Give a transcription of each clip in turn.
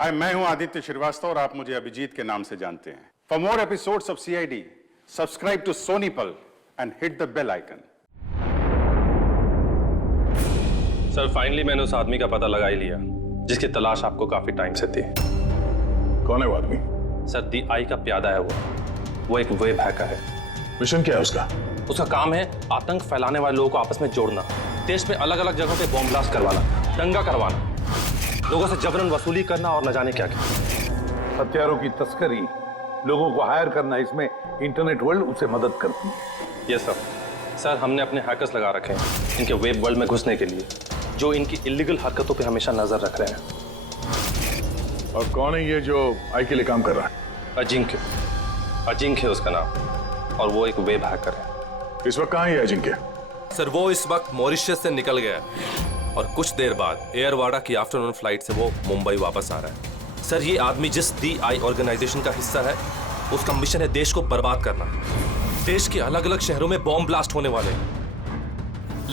हाय, मैं हूं आदित्य श्रीवास्तव और आप मुझे अभिजीत के नाम से जानते हैं। For more episodes of CID, subscribe to Sony Pal and hit the bell icon. Sir finally मैंने उस आदमी का पता लगा ही लिया जिसकी तलाश आपको काफी टाइम से थी। कौन है वो आदमी? सर दी आई का प्यादा है वो एक वेब हैकर है। मिशन क्या है उसका? उसका काम है आतंक फैलाने वाले लोगों को आपस में जोड़ना, देश में अलग अलग जगहों पे बॉम्ब ब्लास्ट करवाना, दंगा करवाना, लोगों से जबरन वसूली करना और न जाने क्या क्या। हथियारों की तस्करी, लोगों को हायर करना, इसमें इंटरनेट वर्ल्ड उसे मदद करती है। यस सर, हमने अपने हैकर्स लगा रखे हैं इनके वेब वर्ल्ड में घुसने के लिए, जो इनकी इलीगल हरकतों पे हमेशा नजर रख रहे हैं। और कौन है ये जो आई के लिए काम कर रहा है? अजिंक्य है उसका नाम, और वो एक वेब हैकर है। इस वक्त कहाँ है अजिंक्य? सर वो इस वक्त मॉरिशस से निकल गया है और कुछ देर बाद एयरवाड़ा की आफ्टरनून फ्लाइट से वो मुंबई वापस आ रहा है। सर ये आदमी जिस दी आई ऑर्गेनाइजेशन का हिस्सा है, उसका मिशन है देश को बर्बाद करना। देश के अलग अलग शहरों में बॉम्ब ब्लास्ट होने वाले,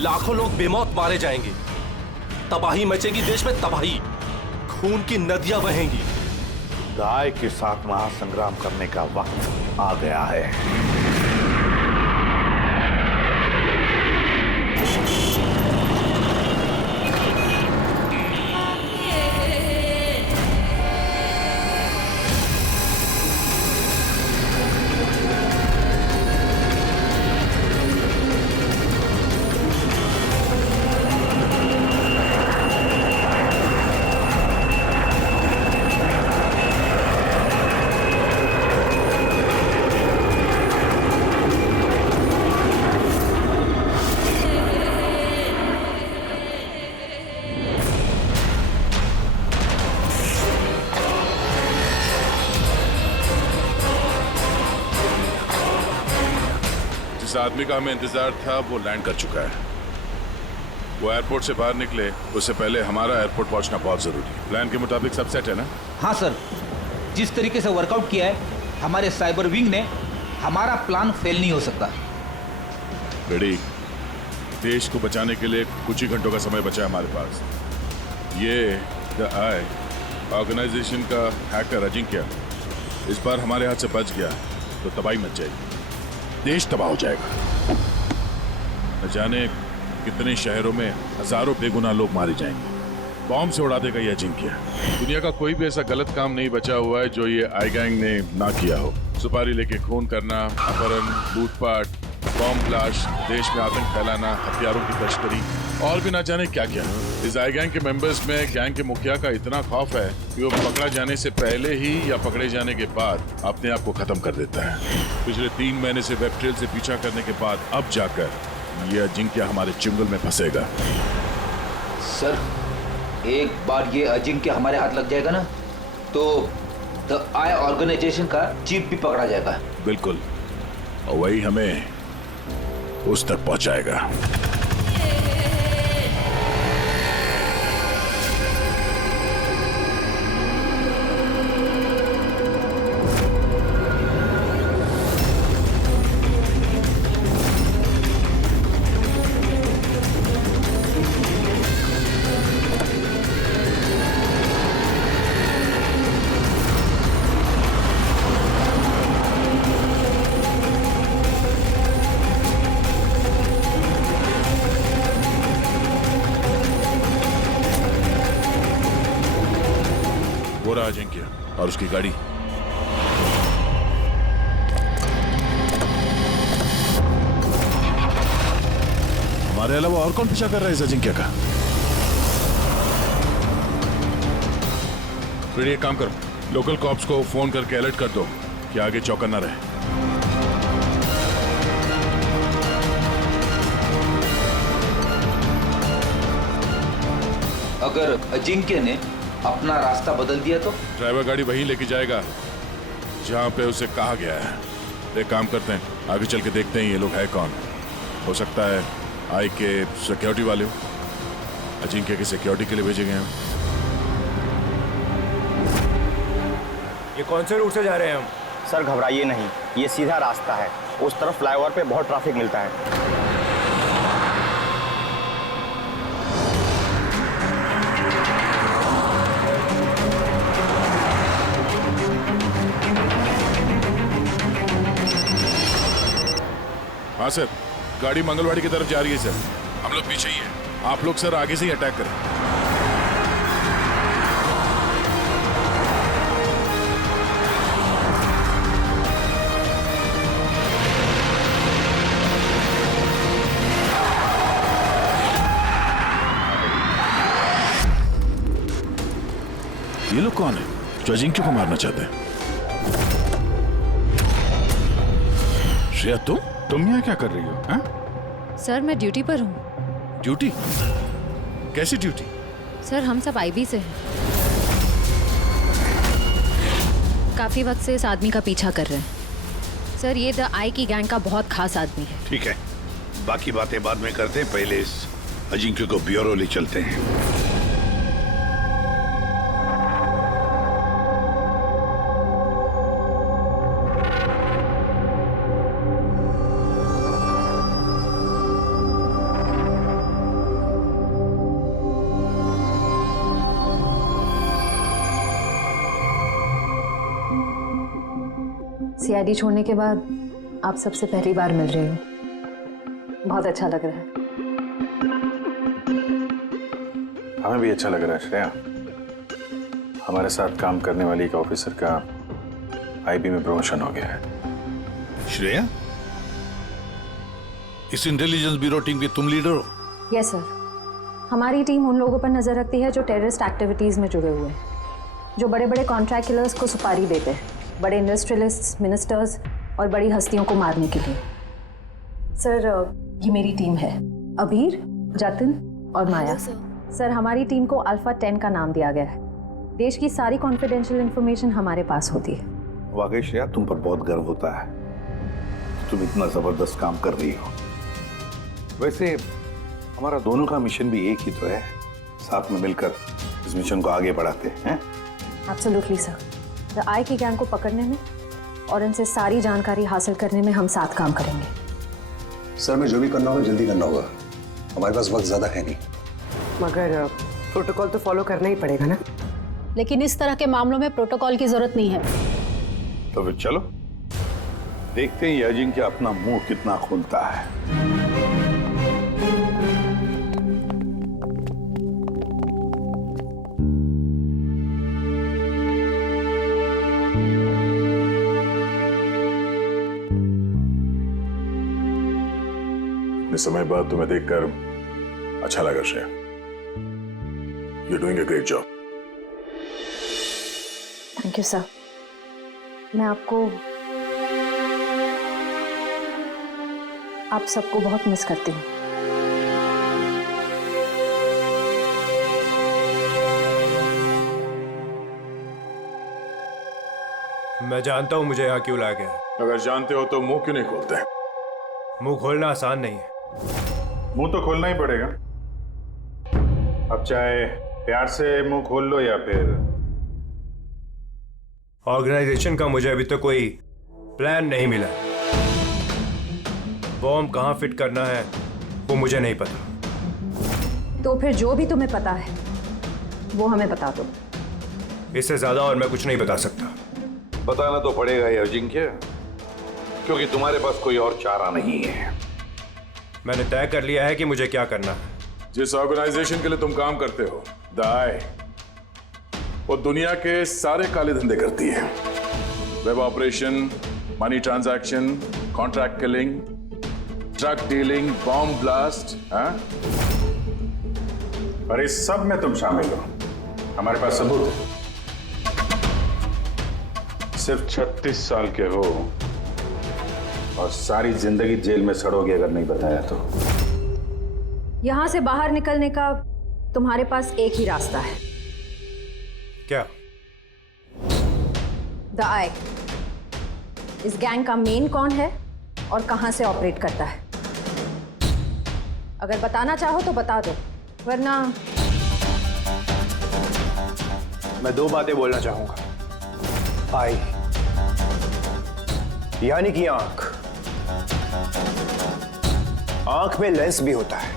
लाखों लोग बेमौत मारे जाएंगे, तबाही मचेगी, देश में तबाही, खून की नदियां बहेंगी। दाई के साथ महासंग्राम करने का वक्त आ गया है। जिस आदमी का हमें इंतजार था वो लैंड कर चुका है। वो एयरपोर्ट से बाहर निकले उससे पहले हमारा एयरपोर्ट पहुंचना बहुत जरूरी है। प्लान के मुताबिक सब सेट है ना? हाँ सर, जिस तरीके से वर्कआउट किया है हमारे साइबर विंग ने, हमारा प्लान फेल नहीं हो सकता। बेड़ी, देश को बचाने के लिए कुछ ही घंटों का समय बचा है हमारे पास। ये द आई ऑर्गेनाइजेशन का हैकर अजिंक्य इस बार हमारे हाथ से बच गया तो तबाही मच जाएगी, देश तबाह हो जाएगा। न जाने कितने शहरों में हजारों बेगुनाह लोग मारे जाएंगे। बॉम्ब से उड़ा देगा ये अजिंक्य। दुनिया का कोई भी ऐसा गलत काम नहीं बचा हुआ है जो ये आई गैंग ने ना किया हो। सुपारी लेके खून करना, अपहरण, लूटपाट, बॉम्ब ब्लास्ट, देश में आतंक फैलाना, हथियारों की तस्करी और भी ना जाने क्या क्या। इस आई गैंग के मेंबर्स में गैंग के मुखिया का इतना खौफ है कि वो पकड़ा जाने से पहले ही या पकड़े जाने के बाद अपने आप को खत्म कर देता है। पिछले 3 महीने से वेब ट्रेल से पीछा करने के बाद अब जाकर ये अजिंक्य हमारे चुंगल में फंसेगा। सर एक बार ये अजिंक्य हमारे हाथ लग जाएगा ना, तो द आई ऑर्गेनाइजेशन का चीफ भी पकड़ा जाएगा। बिल्कुल, और वही हमें उस तक पहुंचाएगा। वो रहा अजिंक्य और उसकी गाड़ी। हमारे अलावा और कौन पीछा कर रहा है इस अजिंक्य का? फिर एक काम करो, लोकल कॉप्स को फोन करके अलर्ट कर दो कि आगे चौकन्ना रहे। अगर अजिंक्य ने अपना रास्ता बदल दिया तो? ड्राइवर गाड़ी वहीं लेके जाएगा जहां पे उसे कहा गया है। एक काम करते हैं, आगे चल के देखते हैं ये लोग है कौन। हो सकता है आई के सिक्योरिटी वाले हो, अजिंक्य की सिक्योरिटी के लिए भेजे गए हैं। ये कौन से रूट से जा रहे हैं हम? सर घबराइए नहीं, ये सीधा रास्ता है। उस तरफ फ्लाईओवर पे बहुत ट्रैफिक मिलता है। हाँ सर, गाड़ी मंगलवाड़ी की तरफ जा रही है सर। हम लोग पीछे ही हैं। आप लोग सर आगे से ही अटैक करें। ये लोग कौन है जो अजिंक्य को मारना चाहते हैं? श्रेया, तुम यहाँ क्या कर रही हो? हाँ? सर मैं ड्यूटी पर हूँ। ड्यूटी? कैसी ड्यूटी? सर हम सब आईबी से हैं। काफी वक्त से इस आदमी का पीछा कर रहे हैं। सर ये द आई की गैंग का बहुत खास आदमी है। ठीक है, बाकी बातें बाद में करते हैं, पहले इस अजिंक्य को ब्यूरो ले चलते हैं। सीआईडी छोड़ने के बाद आप सबसे पहली बार मिल रहे हो, बहुत अच्छा लग रहा है। हमें भी अच्छा लग रहा है श्रेया। हमारे साथ काम करने वाली एक ऑफिसर का आईबी में प्रमोशन हो गया है। श्रेया, इस इंटेलिजेंस ब्यूरो टीम की तुम लीडर हो? यस सर, हमारी टीम उन लोगों पर नजर रखती है जो टेररिस्ट एक्टिविटीज में जुड़े हुए हैं, जो बड़े बड़े कॉन्ट्रैक्ट किलर्स को सुपारी देते हैं, बड़े इंडस्ट्रियलिस्ट, मिनिस्टर्स और बड़ी हस्तियों को मारने के लिए। सर ये मेरी टीम है, अबीर, जतिन और माया। सर हमारी टीम को अल्फा 10 का नाम दिया गया है। देश की सारी कॉन्फिडेंशियल इंफॉर्मेशन हमारे पास होती है। वाकई श्रेया, तुम पर बहुत गर्व होता है, तुम इतना जबरदस्त काम कर रही हो। वैसे हमारा दोनों का मिशन भी एक ही तो है, साथ में मिलकर इस मिशन को आगे बढ़ाते हैं। एब्सोल्युटली सर, द आई की गैंग को पकड़ने में और इनसे सारी जानकारी हासिल करने में हम साथ काम करेंगे। सर मैं जो भी करना होगा जल्दी करना होगा, हमारे पास वक्त ज्यादा है नहीं। मगर प्रोटोकॉल तो फॉलो करना ही पड़ेगा ना। लेकिन इस तरह के मामलों में प्रोटोकॉल की जरूरत नहीं है। तो फिर चलो देखते हैं ये अजिंक्य अपना मुंह कितना खोलता है। इतने समय बाद तुम्हें देखकर अच्छा लगा Shreya. You're doing a great job. Thank you sir. मैं आप सबको बहुत मिस करती हूँ। मैं जानता हूँ मुझे यहाँ क्यों लाया गया। अगर जानते हो तो मुंह क्यों नहीं खोलते? मुंह खोलना आसान नहीं है। मुंह तो खोलना ही पड़ेगा। अब चाहे प्यार से मुंह खोल लो या फिर। ऑर्गेनाइजेशन का मुझे अभी तक कोई प्लान नहीं मिला। बॉम्ब कहाँ फिट करना है वो मुझे नहीं पता। तो फिर जो भी तुम्हें पता है वो हमें बता दो। इससे ज्यादा और मैं कुछ नहीं बता सकता। बताना तो पड़ेगा ये अजिंक्य, क्योंकि तुम्हारे पास कोई और चारा नहीं है। मैंने तय कर लिया है कि मुझे क्या करना है। जिस ऑर्गेनाइजेशन के लिए तुम काम करते हो, द आई, वो दुनिया के सारे काले धंधे करती है। Web operation, money transaction, contract killing, drug dealing, bomb blast. और इस सब में तुम शामिल हो। हमारे पास सबूत है। सिर्फ 36 साल के हो और सारी जिंदगी जेल में सड़ोगे अगर नहीं बताया तो। यहां से बाहर निकलने का तुम्हारे पास एक ही रास्ता है। क्या? द आई। इस गैंग का मेन कौन है और कहां से ऑपरेट करता है? अगर बताना चाहो तो बता दो, वरना। मैं दो बातें बोलना चाहूंगा। आई यानी कि आंख। आंख में लेंस भी होता है,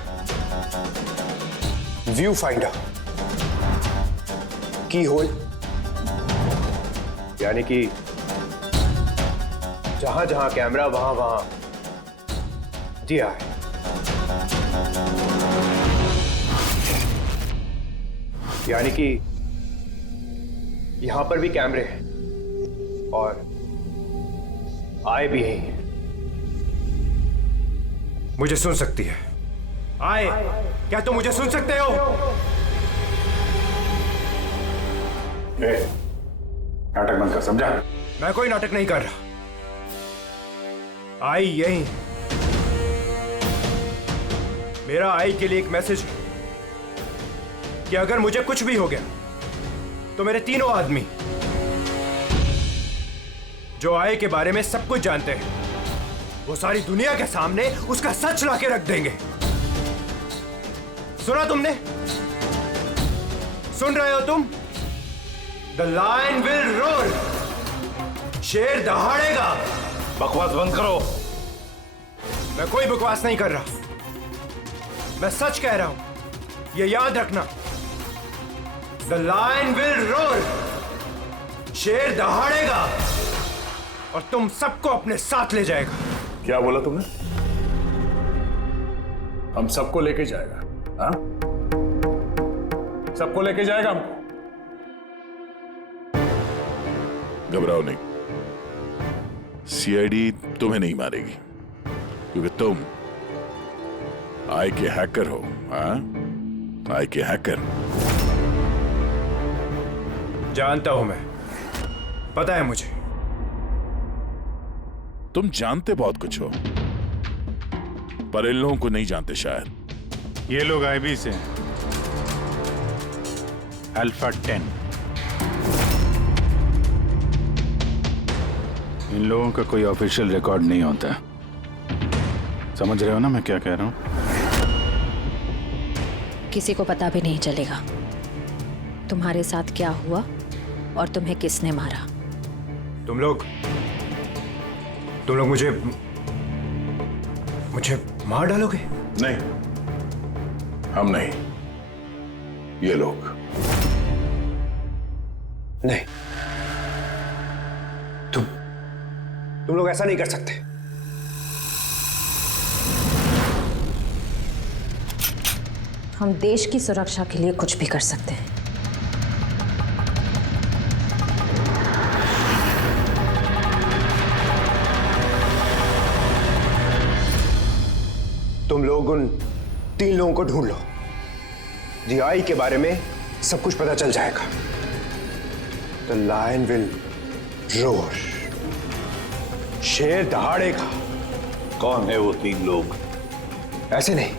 व्यू फाइंडर, की होल, यानी कि जहां जहां कैमरा वहां वहां दिया है। यानी कि यहां पर भी कैमरे हैं और आए भी हैं। मुझे सुन सकती है। आए, क्या तुम मुझे सुन सकते हो? नाटक बंद कर, समझा? मैं कोई नाटक नहीं कर रहा। आई यही। मेरा आई के लिए एक मैसेज है कि अगर मुझे कुछ भी हो गया तो मेरे तीनों आदमी जो आई के बारे में सब कुछ जानते हैं वो सारी दुनिया के सामने उसका सच लाके रख देंगे। सुना तुमने? सुन रहे हो तुम? The lion will roar. शेर दहाड़ेगा। बकवास बंद करो। मैं कोई बकवास नहीं कर रहा। मैं सच कह रहा हूं। ये याद रखना। The lion will roar. शेर दहाड़ेगा और तुम सबको अपने साथ ले जाएगा। क्या बोला तुमने? हम सबको लेके जाएगा? हाँ, सबको लेके जाएगा हमको। घबराओ नहीं, सीआईडी तुम्हें नहीं मारेगी क्योंकि तुम आई के हैकर हो। हाँ, आई के हैकर। जानता हूं मैं, पता है मुझे। तुम जानते बहुत कुछ हो पर इन लोगों को नहीं जानते शायद। ये लोग आईबी से हैं, अल्फा 10। इन लोगों का कोई ऑफिशियल रिकॉर्ड नहीं होता। समझ रहे हो ना मैं क्या कह रहा हूं? किसी को पता भी नहीं चलेगा तुम्हारे साथ क्या हुआ और तुम्हें किसने मारा। तुम लोग मुझे मार डालोगे? नहीं, हम नहीं, ये लोग। नहीं, तुम लोग ऐसा नहीं कर सकते। हम देश की सुरक्षा के लिए कुछ भी कर सकते हैं। तुम लोग उन 3 लोगों को ढूंढ लो। जीआई के बारे में सब कुछ पता चल जाएगा। The lion will roar. शेर दहाड़ेगा। कौन है वो 3 लोग? ऐसे नहीं,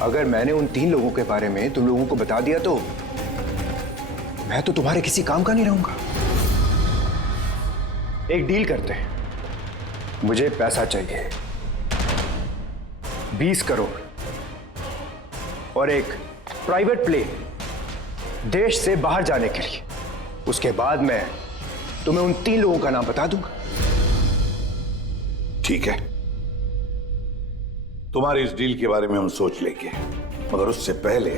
अगर मैंने उन 3 लोगों के बारे में तुम लोगों को बता दिया तो मैं तो तुम्हारे किसी काम का नहीं रहूंगा। एक डील करते हैं। मुझे पैसा चाहिए 20 करोड़ और एक प्राइवेट प्लेन देश से बाहर जाने के लिए। उसके बाद मैं तुम्हें उन 3 लोगों का नाम बता दूंगा। ठीक है, तुम्हारी इस डील के बारे में हम सोच लेंगे, मगर उससे पहले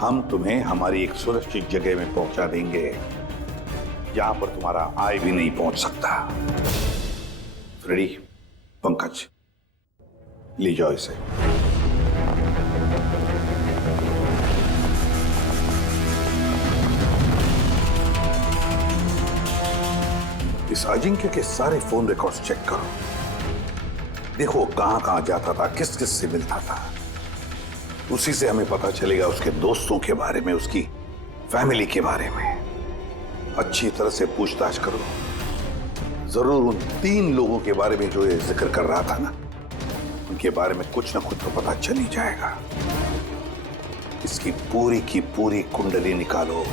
हम तुम्हें हमारी एक सुरक्षित जगह में पहुंचा देंगे जहां पर तुम्हारा आई भी नहीं पहुंच सकता। फ्रेडी, पंकज, ले जाओ इसे। इस अजिंक्य के सारे फोन रिकॉर्ड्स चेक करो। देखो कहां कहां जाता था, किस किस से मिलता था। उसी से हमें पता चलेगा उसके दोस्तों के बारे में, उसकी फैमिली के बारे में। अच्छी तरह से पूछताछ करो। जरूर उन 3 लोगों के बारे में जो ये जिक्र कर रहा था ना, उनके बारे में कुछ ना कुछ तो पता चल ही जाएगा। इसकी पूरी की पूरी कुंडली निकालो।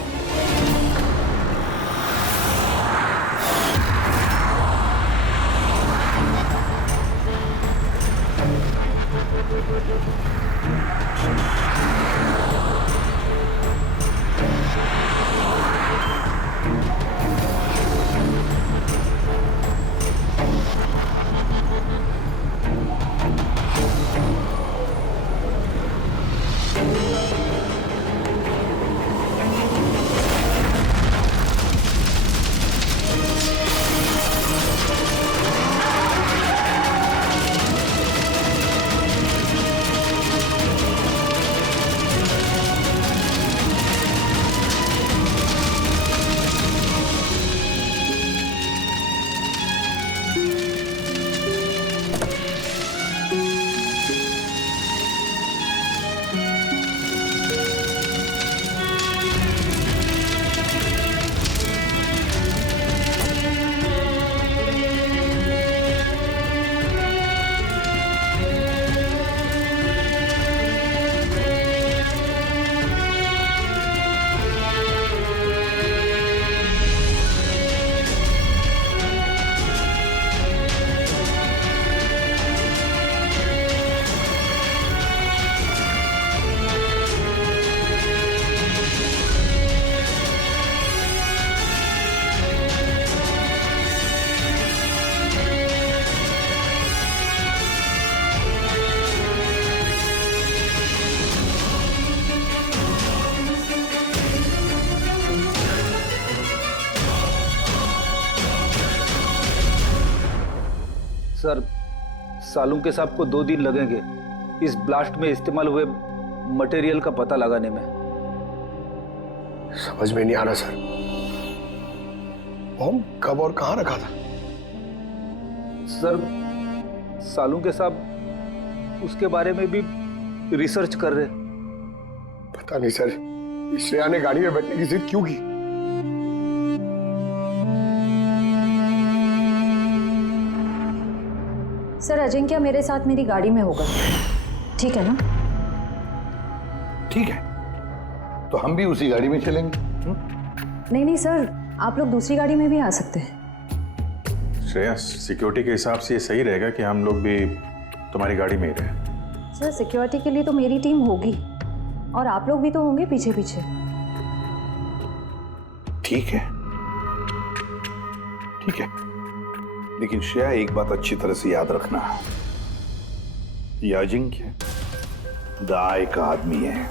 सालुंके साहब को 2 दिन लगेंगे इस ब्लास्ट में इस्तेमाल हुए मटेरियल का पता लगाने में। समझ में नहीं आ रहा सर, बॉम्ब कब और कहां रखा था? सर सालुंके साहब उसके बारे में भी रिसर्च कर रहे। पता नहीं सर, श्रेया ने गाड़ी में बैठने की जिद क्यों की? सर अजिंक्य मेरे साथ मेरी गाड़ी में होगा, ठीक है ना? ठीक है, तो हम भी उसी गाड़ी में चलेंगे। नहीं नहीं सर, आप लोग दूसरी गाड़ी में भी आ सकते हैं। श्रेया, सिक्योरिटी के हिसाब से ये सही रहेगा कि हम लोग भी तुम्हारी गाड़ी में ही रहे। सर सिक्योरिटी के लिए तो मेरी टीम होगी और आप लोग भी तो होंगे पीछे पीछे। ठीक है, ठीक है, लेकिन श्रेया एक बात अच्छी तरह से याद रखना, ये अजिंक्य द आई का आदमी है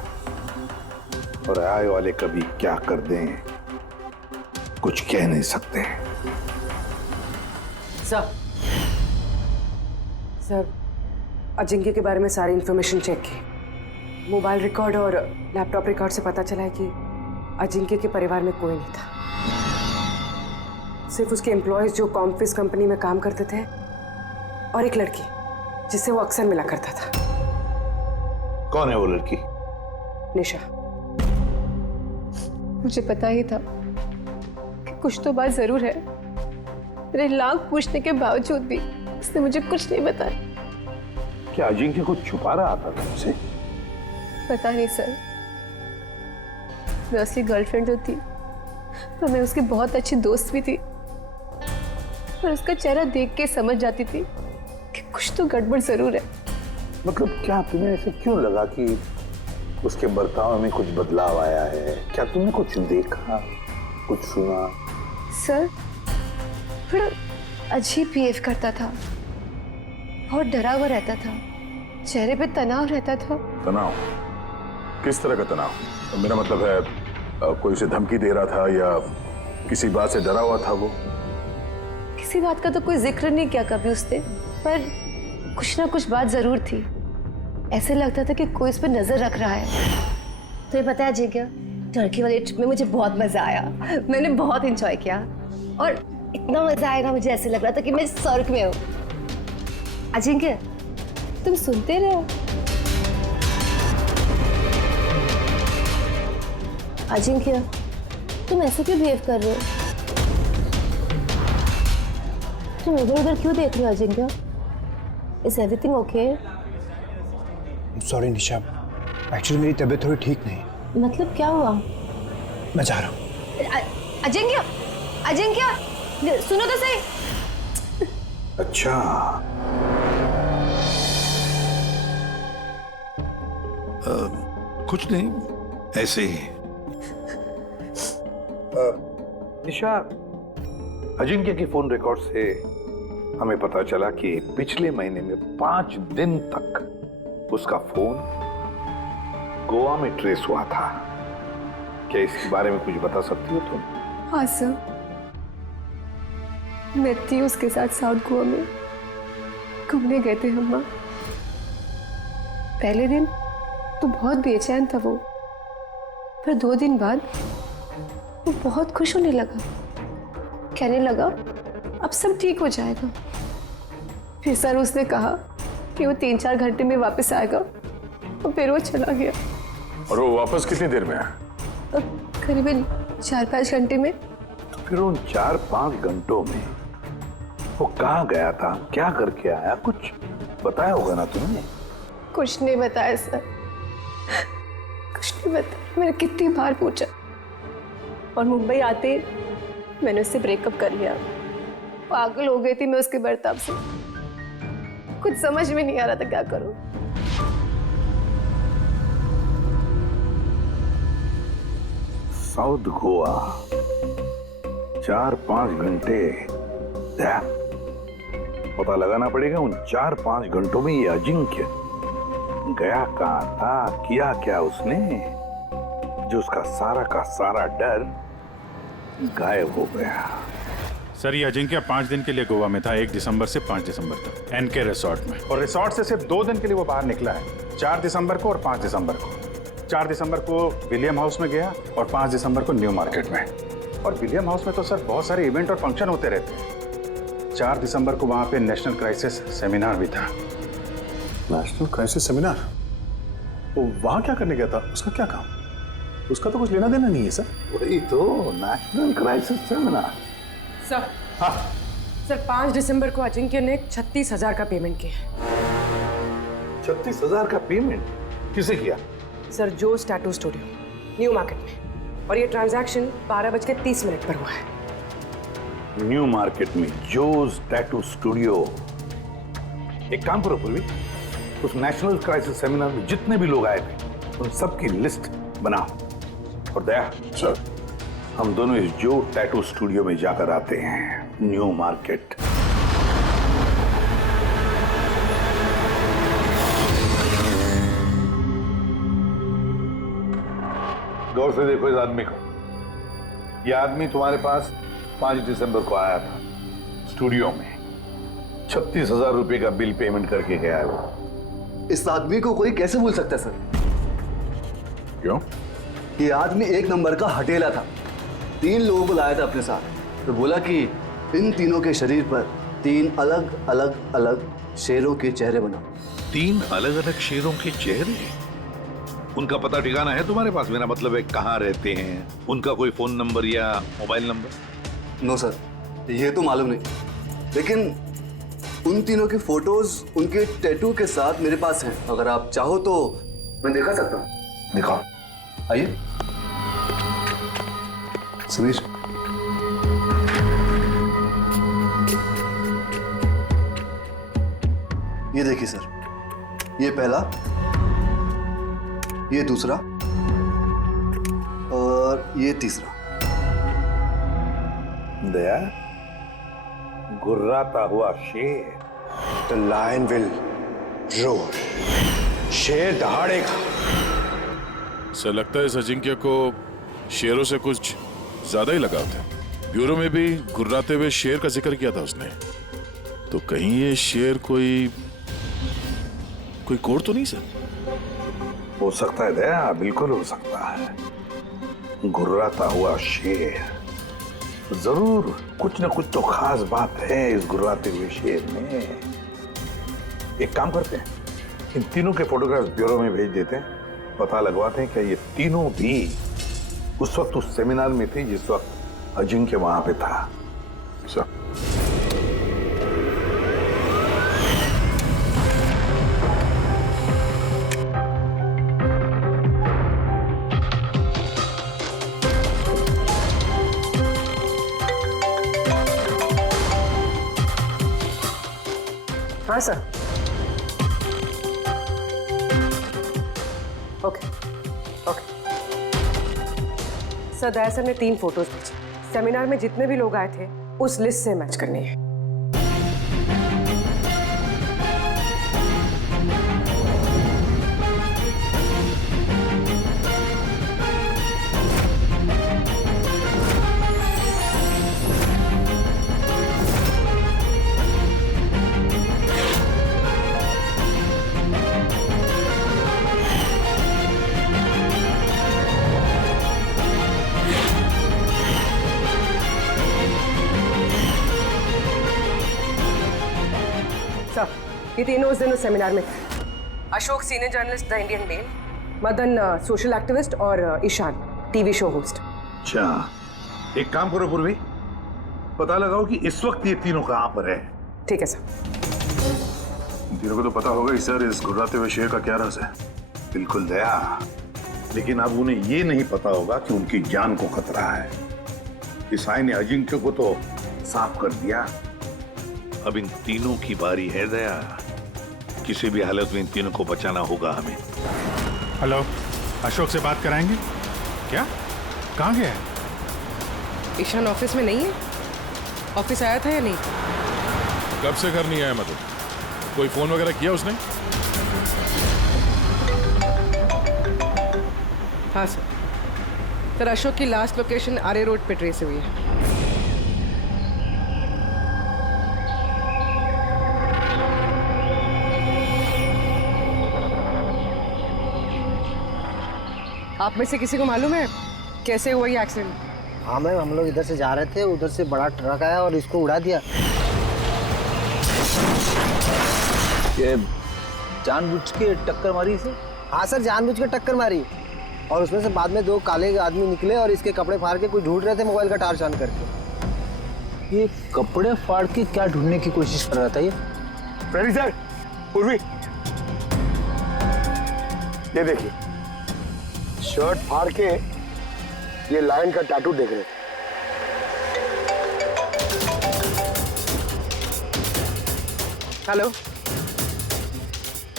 और आई वाले कभी क्या कर दें कुछ कह नहीं सकते। सर अजिंक्य के बारे में सारी इंफॉर्मेशन चेक की। मोबाइल रिकॉर्ड और लैपटॉप रिकॉर्ड से पता चला है कि अजिंक्य के परिवार में कोई नहीं था, सिर्फ उसके एम्प्लॉयज जो कॉम्फिस कंपनी में काम करते थे और एक लड़की जिससे वो अक्सर मिला करता था। कौन है वो लड़की? निशा। मुझे पता ही था कि कुछ तो बात जरूर है। मेरे लाख पूछने के बावजूद भी उसने मुझे कुछ नहीं बताया। क्या अजिंक्य कुछ छुपा रहा था तुमसे? पता नहीं सर, मैं उसकी गर्लफ्रेंड तो थी, पर मैं उसकी बहुत अच्छी दोस्त भी थी और उसका चेहरा देख के समझ जाती थी कि कुछ तो गड़बड़ जरूर है। मतलब क्या तुम्हें ऐसे क्यों लगा कि उसके बर्ताव में कुछ बदलाव आया है? क्या तुमने कुछ देखा, कुछ सुना? सर थोड़ा अजीब बिहेव करता था, बहुत डरा हुआ रहता था, चेहरे पे तनाव रहता था। तनाव? किस तरह का तनाव? मेरा मतलब है कोई उसे धमकी दे रहा था या किसी बात से डरा हुआ था वो? किसी बात का तो कोई जिक्र नहीं किया कभी उसने, पर कुछ ना कुछ बात जरूर थी। ऐसे लगता था कि कोई उस पर नजर रख रहा है। तो ये पता है जी क्या, टर्की वाले ट्रिप में मुझे बहुत मजा आया, मैंने बहुत एंजॉय किया और इतना मजा आया ना, मुझे ऐसे लग रहा था कि मैं स्वर्ग में हूँ। अजिंक्य तुम सुनते रहो। अजिंक्य तुम ऐसे क्यों बिहेव कर रहे हो? तुम इधर उधर क्यों देख रहे हो Ajinkya? Is everything okay? Sorry Nisha, actually मेरी तबीयत थोड़ी ठीक नहीं। मतलब क्या हुआ? मैं जा रहा हूँ। अजिंक्य, अजिंक्य सुनो तो सही। अच्छा, कुछ नहीं, ऐसे ही। निशा, अजिंक्य की फोन रिकॉर्ड से हमें पता चला कि पिछले महीने में 5 दिन तक उसका फोन गोवा में ट्रेस हुआ था। क्या इसके बारे में कुछ बता सकती हो तुम? हाँ सर, मैं थी उसके साथ साउथ गोवा में, घूमने गए थे हम। पहले दिन तो बहुत बेचैन था वो, पर 2 दिन बाद वो बहुत खुश होने लगा, कहने लगा अब सब ठीक हो जाएगा। फिर सर उसने कहा कि वो 3-4 घंटे में वापस आएगा और फिर वो चला गया। और वो वापस कितनी देर में आया? करीबन 4-5 घंटे में। तो फिर उन 4-5 घंटों में वो कहाँ गया था, क्या करके आया, कुछ बताया होगा ना तुमने? कुछ नहीं बताया सर, कुछ नहीं बताया। मैंने कितनी बार पूछा और मुंबई आते मैंने उससे ब्रेकअप कर लिया। पागल हो गई थी मैं उसके बर्ताव से, कुछ समझ में नहीं आ रहा था क्या करूं। साउथ गोवा 4-5 घंटे, पता लगाना पड़ेगा उन 4-5 घंटों में ये अजिंक्य गया कहाँ था, किया क्या उसने, जो उसका सारा का सारा डर गायब हो गया। सर ये अजिंक्य 5 दिन के लिए गोवा में था, 1 दिसंबर से 5 दिसंबर तक एनके रिसोर्ट में। और रिसोर्ट से सिर्फ 2 दिन के लिए वो बाहर निकला है, 4 दिसंबर को और 5 दिसंबर को। 4 दिसंबर को विलियम हाउस में गया और 5 दिसंबर को न्यू मार्केट में। और विलियम हाउस में तो सर बहुत सारे इवेंट और फंक्शन होते रहते हैं। 4 दिसंबर को वहाँ पे नेशनल क्राइसिस सेमिनार भी था। National crisis seminar? वो वहाँ क्या करने गया था? उसका क्या काम? उसका तो कुछ लेना देना नहीं है सर। वही तो नेशनल क्राइसिस सेमिनार। सर, हाँ सर, 5 दिसंबर को अजिंक्य ने 36,000 का पेमेंट किया। 36,000 का पेमेंट किसे किया? सर, जोस टैटू स्टूडियो, न्यू मार्केट में। और ये ट्रांजैक्शन 12:30 पर हुआ है। न्यू मार्केट में जोस टैटू स्टूडियो। एक काम करो पूर्वी, उस नेशनल क्राइसिस सेमिनार में जितने भी लोग आए थे उन सबकी लिस्ट बनाओ। और दया सर, हम दोनों इस जो टैटू स्टूडियो में जाकर आते हैं, न्यू मार्केट। गौर से देखो इस आदमी को। यह आदमी तुम्हारे पास 5 दिसंबर को आया था स्टूडियो में। 36,000 रुपए का बिल पेमेंट करके गया है वो। इस आदमी को कोई कैसे भूल सकता है सर? क्यों? ये आदमी 1 नंबर का हटेला था। 3 लोगों को लाया था अपने साथ, तो बोला कि इन तीनों के शरीर पर 3 अलग अलग अलग शेरों के चेहरे बनाओ। 3 अलग अलग शेरों के चेहरे? उनका पता ठिकाना है तुम्हारे पास? मेरा मतलब है कहाँ रहते हैं, उनका कोई फोन नंबर या मोबाइल नंबर? नो सर, ये तो मालूम नहीं, लेकिन उन तीनों की फोटोज उनके टैटू के साथ मेरे पास हैं। अगर आप चाहो तो मैं दिखा सकता हूँ। दिखाओ, आइए। समीर, ये देखिए सर, ये पहला, ये दूसरा और ये तीसरा। दया, गुर्राता हुआ शेर। The lion will roar. शेर दहाड़ेगा। सर लगता है इस अजिंक्य को शेरों से कुछ ज्यादा ही लगाव था। ब्यूरो में भी गुर्राते हुए शेर का जिक्र किया था उसने। तो कहीं ये शेर कोई कोड तो नहीं सर? हो सकता है दया, बिल्कुल हो सकता है। गुर्राता हुआ शेर, जरूर कुछ न कुछ तो खास बात है इस गुर्राते हुए शेर में। एक काम करते हैं, इन तीनों के फोटोग्राफ्स ब्यूरो में भेज देते हैं, पता लगवाते हैं क्या ये तीनों भी उस वक्त उस सेमिनार में थे जिस वक्त अजिंक्य वहां पे था। सर, हाँ सर। ओके ओके सर, दया सर ने 3 फोटोज भेजी। सेमिनार में जितने भी लोग आए थे उस लिस्ट से मैच करनी है। सर, ये तीनों उस दिन उस सेमिनार में थे। Ashok senior journalist the Indian Mail, Madan social activist और ईशान टीवी शो होस्ट। अच्छा, एक काम करो पूर्वी, पता लगाओ कि इस वक्त ये तीनों कहां पर है। ठीक है सर। तीनों को तो पता होगा ही सर इस गुर्राते हुए शेर का क्या राज है। बिल्कुल दया, लेकिन अब उन्हें ये नहीं पता होगा कि उनकी जान को खतरा है। ईसाई ने अजिंक्य को तो साफ कर दिया, अब इन तीनों की बारी है दया। किसी भी हालत में इन तीनों को बचाना होगा हमें। हेलो, अशोक से बात कराएंगे क्या? कहाँ गया है? ईशान ऑफिस में नहीं है? ऑफिस आया था या नहीं? कब से घर नहीं आया? मतलब कोई फोन वगैरह किया उसने? हाँ सर। सर, अशोक की लास्ट लोकेशन आरे रोड पे ट्रेस हुई है। आप में से किसी को मालूम है कैसे हुआ ये एक्सीडेंट? हाँ मैम, हम लोग इधर से जा रहे थे, उधर से बड़ा ट्रक आया और इसको उड़ा दिया। ये जानबूझ के टक्कर मारी इसे? हाँ सर, जानबूझ के टक्कर मारी। और उसमें से बाद में 2 काले आदमी निकले और इसके कपड़े फाड़ के कुछ ढूंढ रहे थे मोबाइल का टार्च ऑन करके। ये कपड़े फाड़ के क्या ढूंढने की कोशिश कर रहा था ये? फ्रेडी सर, पूर्वी, ये देखिए, शर्ट फाड़ के ये लायन का टैटू देख रहे थे। हेलो,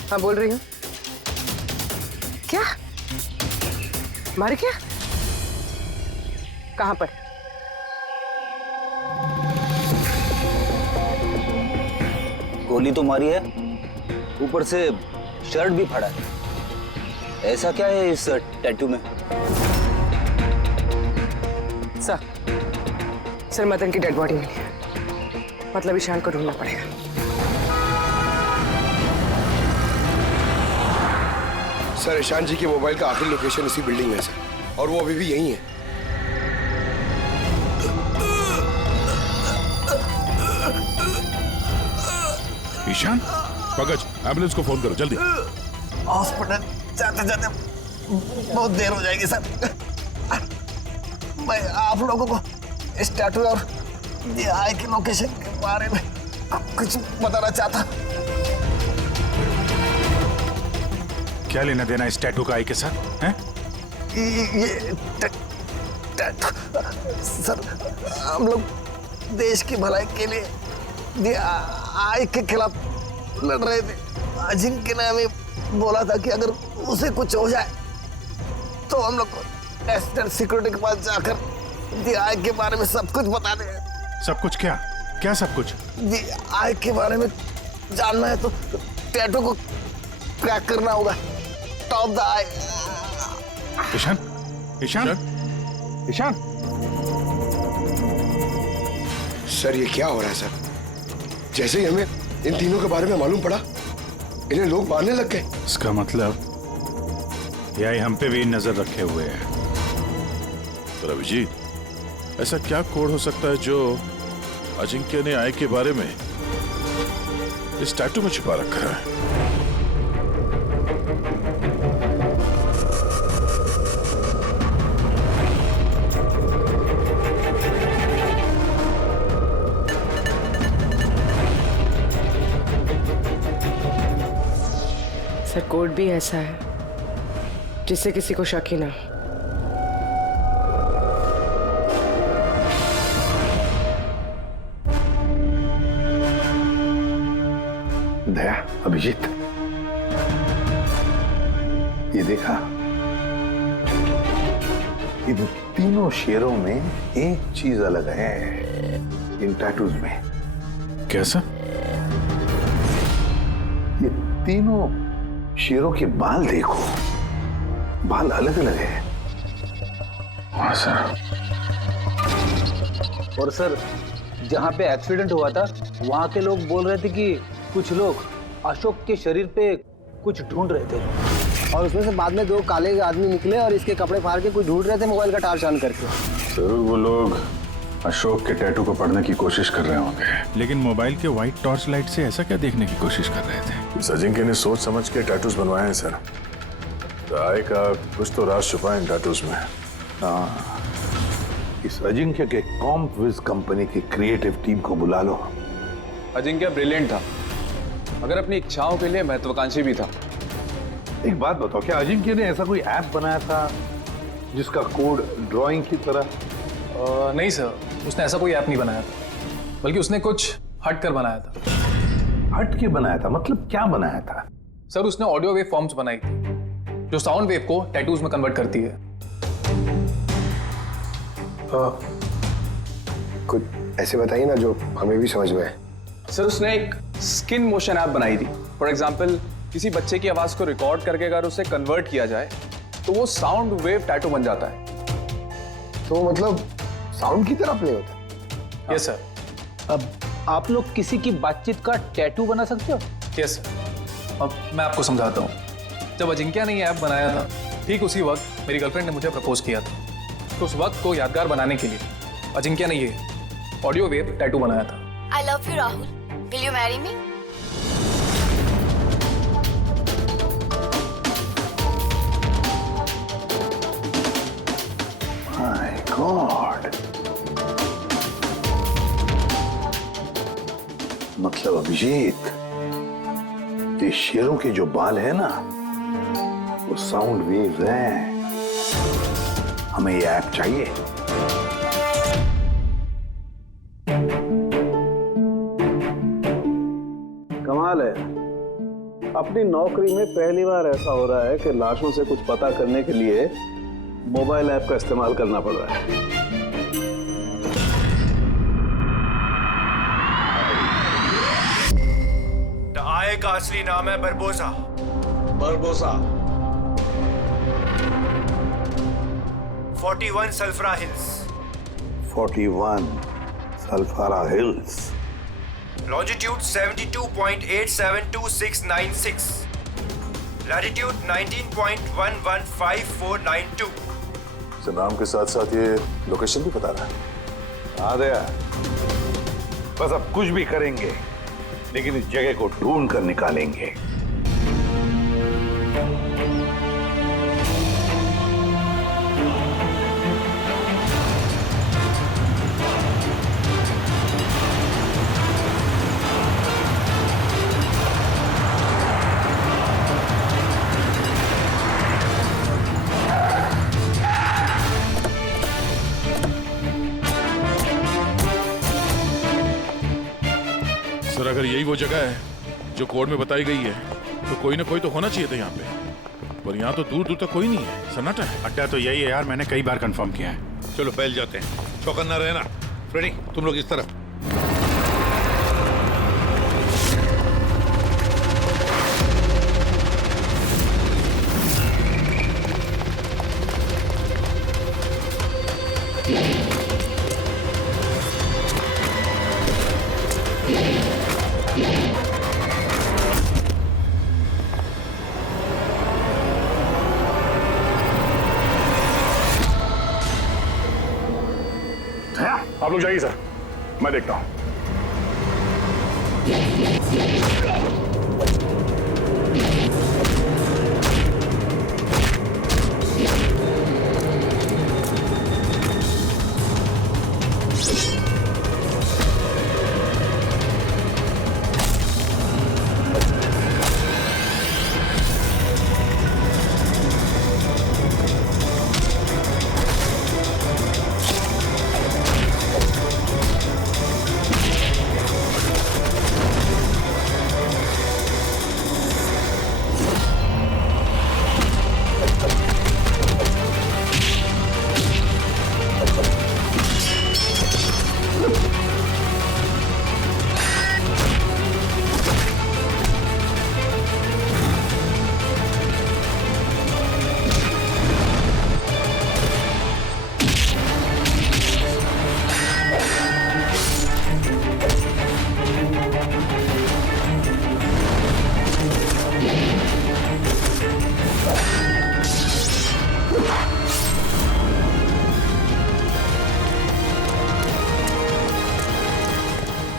हाँ बोल रही हूँ। क्या मारे? क्या? कहाँ पर? गोली तो मारी है, ऊपर से शर्ट भी फाड़ा है। ऐसा क्या है इस टैटू में? सर मदन की डेड बॉडी मिली है, मतलब ईशान को ढूंढना पड़ेगा। सर ईशान जी के मोबाइल का आखिरी लोकेशन इसी बिल्डिंग में है सर, और वो अभी भी यहीं है। ईशान, पंकज, एम्बुलेंस को फोन करो जल्दी। हॉस्पिटल जाते जाते बहुत देर हो जाएगी सर। मैं आप लोगों को इस टैटू और आई के लोकेशन के बारे में कुछ बताना चाहता। क्या लेना देना इस टैटू का आई के साथ हैं? ये टैटू सर, हम लोग देश की भलाई के लिए आई के खिलाफ लड़ रहे थे। अजिंक्य ने हमें बोला था कि अगर उसे कुछ हो जाए तो हम लोग को एस्टेट सिक्योरिटी के पास जाकर आई के बारे में सब कुछ बता दें। सब कुछ? क्या क्या सब कुछ? आई के बारे में जानना है तो टैटू को क्रैक करना होगा। Top the eye. Ishaan, Ishaan, Ishaan. Sir ये क्या हो रहा है सर? जैसे ही हमें इन तीनों के बारे में मालूम पड़ा, इन्हें लोग मारने लग गए। इसका मतलब यही हम पे भी नजर रखे हुए है। तो अभिजीत, ऐसा क्या कोड हो सकता है जो अजिंक्य ने आई के बारे में इस टैटू में छिपा रखा है? सर कोड भी ऐसा है जिससे किसी को शक ही ना। दया, अभिजीत, ये देखा, इन तीनों शेरों में एक चीज अलग है इन टैटूज में। कैसा? ये तीनों शेरों के बाल देखो, बाल अलग अलग है। हाँ सर। और सर, जहाँ पे एक्सीडेंट हुआ था वहाँ के लोग बोल रहे थे कि कुछ लोग अशोक के शरीर पे कुछ ढूंढ रहे थे, और उसमें से बाद में 2 काले आदमी निकले और इसके कपड़े फाड़ के कुछ ढूंढ रहे थे मोबाइल का टार्च ऑन करके। जरूर वो लोग अशोक के टैटू को पढ़ने की कोशिश कर रहे होंगे, लेकिन मोबाइल के व्हाइट टॉर्च लाइट से ऐसा क्या देखने की कोशिश कर रहे थे? इस अजिंक्य ने सोच समझ के टैटूज बनवाए हैं सर। आई का कुछ तो राज छुपा है इन टैटूज में। हाँ, इस अजिंक्य के कॉम्पविज कंपनी की क्रिएटिव टीम को बुला लो। अजिंक्य ब्रिलियंट था, मगर अपनी इच्छाओं के लिए महत्वाकांक्षी भी था। एक बात बताओ, क्या अजिंक्य ने ऐसा कोई ऐप बनाया था जिसका कोड ड्राइंग की तरह? नहीं सर, उसने ऐसा कोई ऐप नहीं बनाया था, बल्कि उसने कुछ हट कर बनाया था। हट के बनाया था? मतलब क्या बनाया था? सर उसने ऑडियो वेव फॉर्म्स बनाई थी जो साउंड वेव को टैटूज में कन्वर्ट करती है। कुछ ऐसे बताइए ना जो हमें भी समझ में आए। सर उसने एक स्किन मोशन ऐप बनाई थी। फॉर एग्जाम्पल, किसी बच्चे की आवाज को रिकॉर्ड करके अगर उसे कन्वर्ट किया जाए तो वो साउंड वेव टैटू बन जाता है। तो मतलब साउंड की तरह प्ले होता है? Yes sir. अब आप लोग किसी की बातचीत का टैटू बना सकते हो? Yes sir. अब मैं आपको समझाता हूँ। जब अजिंक्य ने ये ऐप बनाया था ठीक उसी वक्त मेरी गर्लफ्रेंड ने मुझे प्रपोज किया था। तो उस वक्त को यादगार बनाने के लिए अजिंक्य ने ये ऑडियो वेव टैटू बनाया था। I love you, Rahul. Will you marry me? My God. मतलब अभिजीत, ये शेरों के जो बाल है ना, वो साउंड वेव्स हैं। हमें ये ऐप चाहिए। कमाल है, अपनी नौकरी में पहली बार ऐसा हो रहा है कि लाशों से कुछ पता करने के लिए मोबाइल ऐप का इस्तेमाल करना पड़ रहा है। आय का असली नाम है बरबोसा। बरबोसा 41 सल्फरा हिल्स। 41 सल्फारा हिल्स। लॉन्जिट्यूड 72.872696। लैटिट्यूड 19.115492। इस नाम के साथ साथ ये लोकेशन भी बता रहा है। आ गया। बस अब कुछ भी करेंगे, लेकिन इस जगह को ढूंढ कर निकालेंगे। सर, अगर यही वो जगह है जो कोड में बताई गई है, तो कोई ना कोई तो होना चाहिए था यहाँ पे। पर यहाँ तो दूर दूर तक कोई नहीं है, सन्नाटा है। अड्डा तो यही है यार, मैंने कई बार कंफर्म किया है। चलो फैल जाते हैं, चौकन्ना रहना। फ्रेडी, तुम लोग इस तरफ। आप लोग जाइए सर, मैं देखता हूं।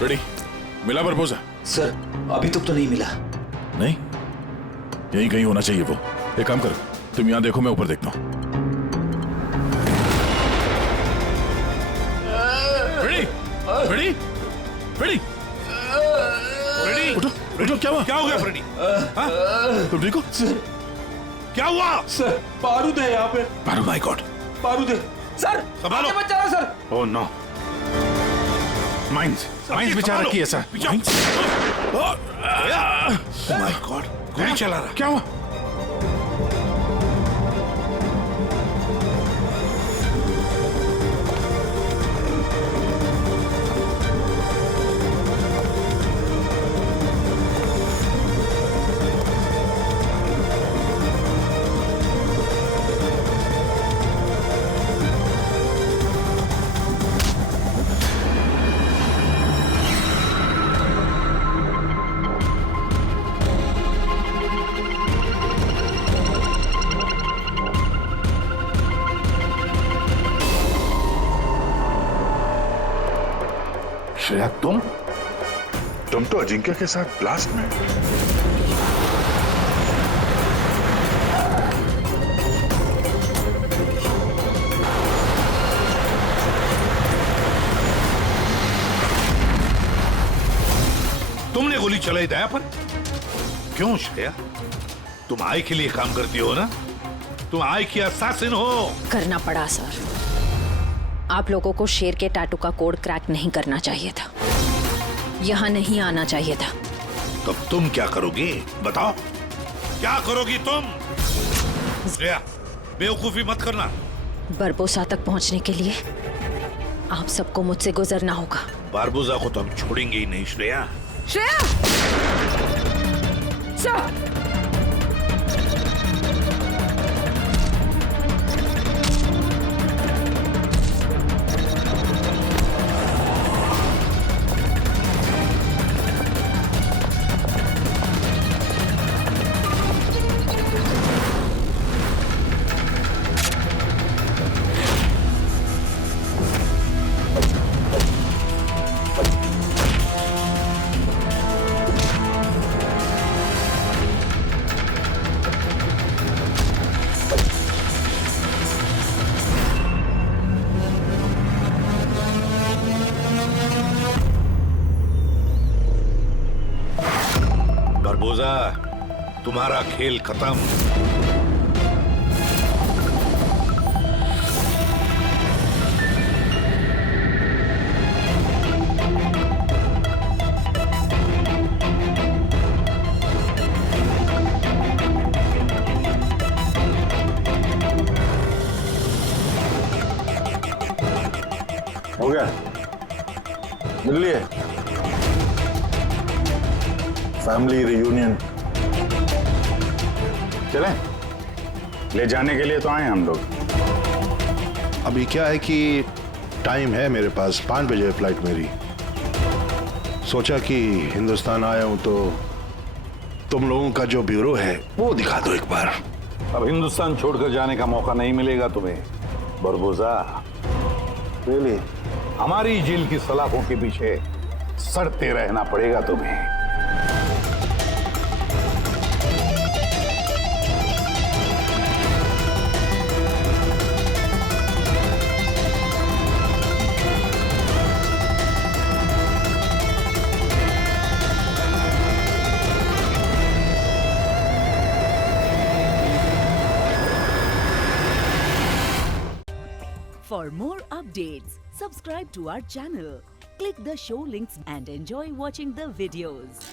रेडी, मिला बरबोसा? सर, अभी तक तो नहीं मिला। नहीं, यहीं कहीं होना चाहिए वो। एक काम करो, तुम यहाँ देखो, मैं ऊपर देखता हूँ। रेडी, रेडी, रेडी, रेडी, उठो, उठो। क्या हुआ? क्या हो गया फ्रेडी? तुम ठीक हो? क्या हुआ? सर, बारूद है यहाँ पे। बारूद? माय गॉड, बारूद है। सर, संभालो। बचा रहा सर। ओह नो, माइंस बिचारा की है सर। माइंस, माय गॉड, गोली चला रहा। क्या हुआ? श्रेया तुम तो अजिंक्य के साथ ब्लास्ट में। तुमने गोली चलाई दया पर? क्यों श्रेया? तुम आई के लिए काम करती हो ना? तुम आई की असैसिन हो। करना पड़ा सर। आप लोगों को शेर के टैटू का कोड क्रैक नहीं करना चाहिए था, यहाँ नहीं आना चाहिए था। तब तुम क्या करोगी? बताओ, क्या करोगी तुम? श्रेया, बेवकूफी मत करना। बरबोसा तक पहुंचने के लिए आप सबको मुझसे गुजरना होगा। बारबोसा को तो हम छोड़ेंगे ही नहीं श्रेया। श्रेया! सर! बारबोसा, तुम्हारा खेल खत्म। हो गया, मिल लिए फैमिली रियूनियन। चलें? ले जाने के लिए तो आए हम लोग। अभी क्या है कि टाइम है मेरे पास, 5 बजे फ्लाइट मेरी। सोचा कि हिंदुस्तान आया हूं तो तुम लोगों का जो ब्यूरो है वो दिखा दो एक बार। अब हिंदुस्तान छोड़कर जाने का मौका नहीं मिलेगा तुम्हें बरबोसा। रियली? हमारी जेल की सलाखों के पीछे सड़ते रहना पड़ेगा तुम्हें। For more updates, subscribe to our channel, click the show links and enjoy watching the videos.